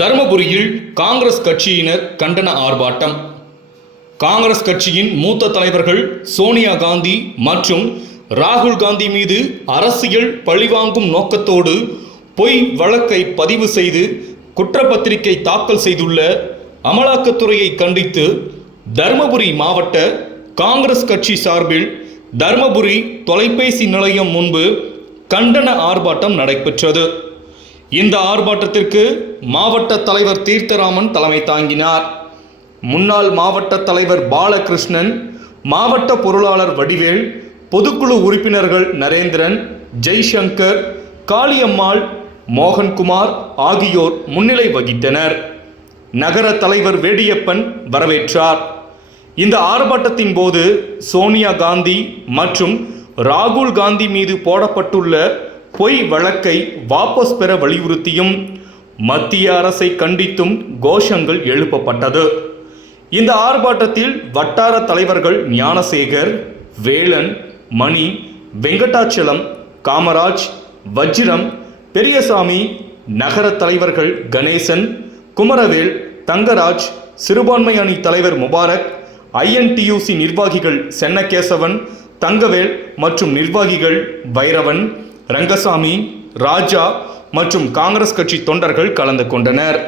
தருமபுரியில் காங்கிரஸ் கட்சியினர் கண்டன ஆர்ப்பாட்டம். காங்கிரஸ் கட்சியின் மூத்த தலைவர்கள் சோனியா காந்தி மற்றும் ராகுல் காந்தி மீது அரசியல் பழிவாங்கும் நோக்கத்தோடு பொய் வழக்கை பதிவு செய்து குற்றப்பத்திரிகை தாக்கல் செய்துள்ள அமலாக்கத்துறையை கண்டித்து தருமபுரி மாவட்ட காங்கிரஸ் கட்சி சார்பில் தருமபுரி தொலைபேசி நிலையம் முன்பு கண்டன ஆர்ப்பாட்டம் நடைபெற்றது. இந்த ஆர்ப்பாட்டத்திற்கு மாவட்ட தலைவர் தீர்த்தராமன் தலைமை தாங்கினார். முன்னாள் மாவட்ட தலைவர் பாலகிருஷ்ணன், மாவட்ட பொருளாளர் வடிவேல், பொதுக்குழு உறுப்பினர்கள் நரேந்திரன், ஜெய்சங்கர், காளியம்மாள், மோகன்குமார் ஆகியோர் முன்னிலை வகித்தனர். நகர தலைவர் வேடியப்பன் வரவேற்றார். இந்த ஆர்ப்பாட்டத்தின் போது சோனியா காந்தி மற்றும் ராகுல் காந்தி மீது போடப்பட்டுள்ள பொய் வழக்கை வாபஸ் பெற வலியுறுத்தியும் மத்திய அரசை கண்டித்தும் கோஷங்கள் எழுப்பப்பட்டது. இந்த ஆர்ப்பாட்டத்தில் வட்டார தலைவர்கள் ஞானசேகர், வேலன், மணி, வெங்கடாச்சலம், காமராஜ், வஜ்ரம், பெரியசாமி, நகர தலைவர்கள் கணேசன், குமரவேல், தங்கராஜ், சிறுபான்மை அணி தலைவர் முபாரக், INTUC நிர்வாகிகள் சென்னகேசவன், தங்கவேல் மற்றும் நிர்வாகிகள் பைரவன், ரங்கசாமி, ராஜா மற்றும் காங்கிரஸ் கட்சி தொண்டர்கள் கலந்து கொண்டனர்.